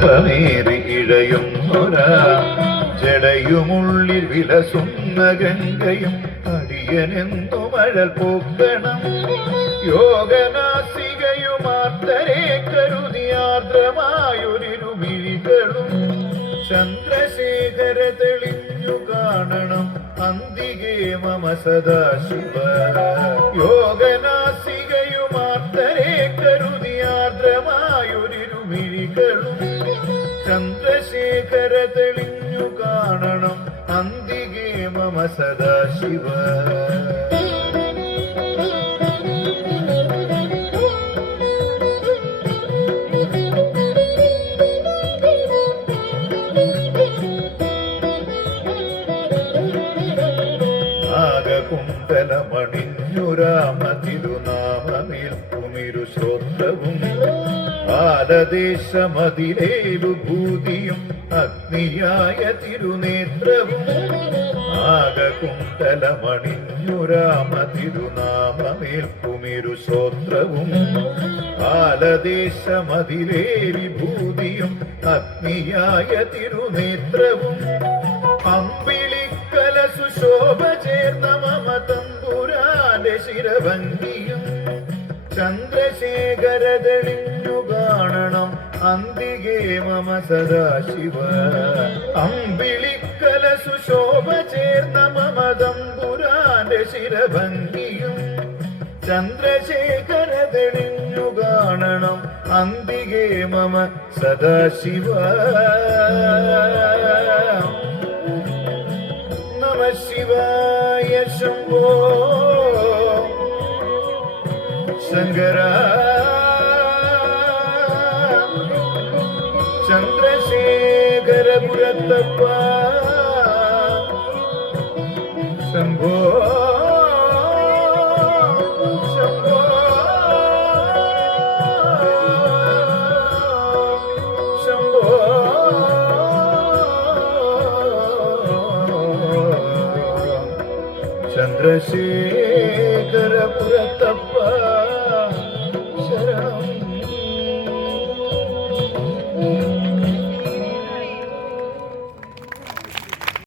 കൽപ്പമേറി ഇഴയുന്നൊരാ ജടയുമുള്ളിൽ വിലസുന്ന ഗംഗയും അടിയനെന്തു മഴൽ പോക്കണം. യോഗനാസികയുമാർത്തരെ കരുതിയാർദ്രമായൊരിരുമിഴികളും ചന്ദ്രശേഖര തെളിഞ്ഞു കാണണം അന്തികേ മമ സദാശിവ. യോഗനാസികയുമാർത്തരെ കരുതിയാർദ്രമായൊരിരുമിഴികളും ചന്ദ്രശേഖര തെളിഞ്ഞു കാണണം അന്തികേ മമ സദാശിവ. കുണ്ടലമണിഞ്ഞുരാമ തിരുനാമമേൽക്കുമിരു ശ്രോത്രവും കാലദേശമതിലേവു ഭൂതിയും അഗ്നിയായ തിരുനേത്രവും. ആകകുണ്ടലമണിഞ്ഞുരാമ തിരുനാമമേൽക്കുമിരു ശ്രോത്രവും കാലദേശമതിലേവി ഭൂതിയും അഗ്നിയായ തിരുനേത്രവും. അമ്പിളിക്കല സുശോഭ ചേർന്ന മമ തമ്പുരാന്റെ ശിരഭംഗിയും ചന്ദ്രശേഖര തെളിഞ്ഞു കാണണം അന്തികേ മമ സദാശിവ. അമ്പിളിക്കല സുശോഭ ചേർന്ന മമ തമ്പുരാന്റെ ശിരഭംഗിയും ചന്ദ്രശേഖര തെളിഞ്ഞു കാണണം അന്തികേ മമ സദാശിവ. നമ ശിവായ ശംഭോ ശങ്കര. ചന്ദ്രശേഖര പുരത്തപ്പ ശംഭോ ശംഭോ ശംഭോ. ചന്ദ്രശേഖര